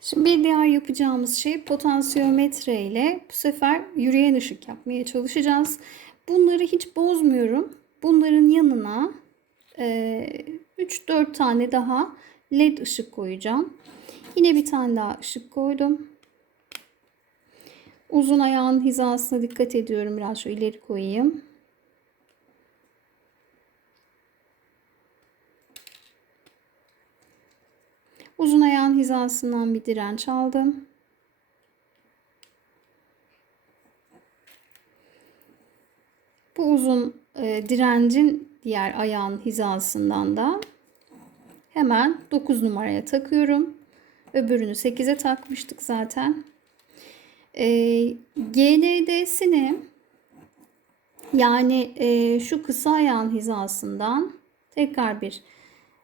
Şimdi bir diğer yapacağımız şey potansiyometre ile bu sefer yürüyen ışık yapmaya çalışacağız. Bunları hiç bozmuyorum. Bunların yanına e, 3-4 tane daha led ışık koyacağım. Yine bir tane daha ışık koydum. Uzun ayağın hizasına dikkat ediyorum. Biraz şu ileri koyayım. Uzun ayağın hizasından bir direnç aldım. Bu uzun e, direncin diğer ayağın hizasından da hemen 9 numaraya takıyorum. Öbürünü 8'e takmıştık zaten. E, GND'sini yani e, şu kısa ayağın hizasından tekrar bir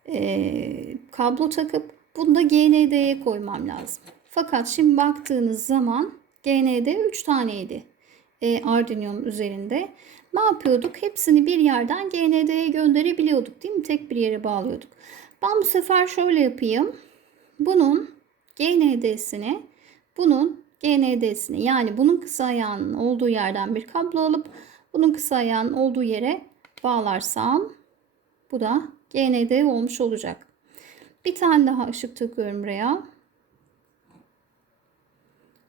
e, kablo takıp bunu da GND'ye koymam lazım. Fakat şimdi baktığınız zaman GND 3 taneydi e, Arduino'nun üzerinde. Ne yapıyorduk? Hepsini bir yerden GND'ye gönderebiliyorduk değil mi? Tek bir yere bağlıyorduk. Ben bu sefer şöyle yapayım. Bunun GND'sini, bunun GND'sini yani bunun kısa ayağının olduğu yerden bir kablo alıp bunun kısa ayağının olduğu yere bağlarsam bu da GND olmuş olacak. Bir tane daha ışık takıyorum buraya.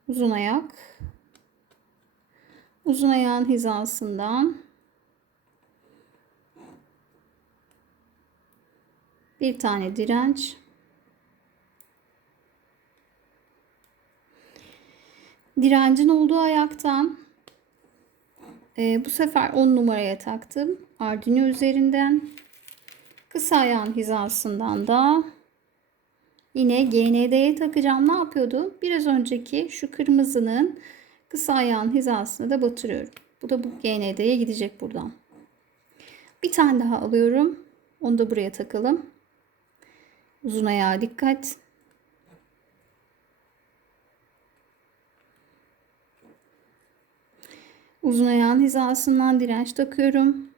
Uzun ayak. Uzun ayağın hizasından bir tane direnç. Direncin olduğu ayaktan e, bu sefer 10 numaraya taktım. Arduino üzerinden. Kısa ayağın hizasından da yine GND'ye takacağım. Ne yapıyordu? Biraz önceki şu kırmızının kısa ayağın hizasına da batırıyorum. Bu da bu GND'ye gidecek buradan. Bir tane daha alıyorum. Onu da buraya takalım. Uzun ayağa dikkat. Uzun ayağın hizasından direnç takıyorum.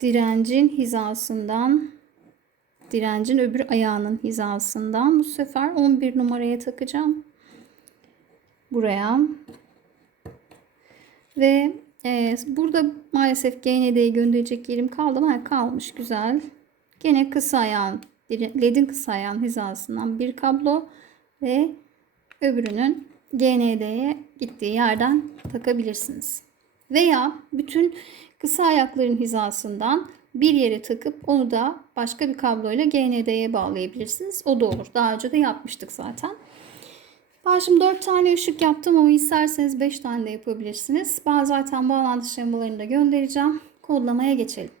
Direncin hizasından direncin öbür ayağının hizasından bu sefer 11 numaraya takacağım. Buraya. Ve e, burada maalesef GND'ye gönderecek yerim kaldı ama kalmış güzel. Gene kısa ayağın ledin kısa ayağın hizasından bir kablo ve öbürünün GND'ye gittiği yerden takabilirsiniz. Veya bütün kısa ayakların hizasından bir yere takıp onu da başka bir kabloyla GND'ye bağlayabilirsiniz. O da olur. Daha önce de yapmıştık zaten. Ben şimdi 4 tane ışık yaptım ama isterseniz 5 tane de yapabilirsiniz. Ben zaten bağlantı şemalarını da göndereceğim. Kodlamaya geçelim.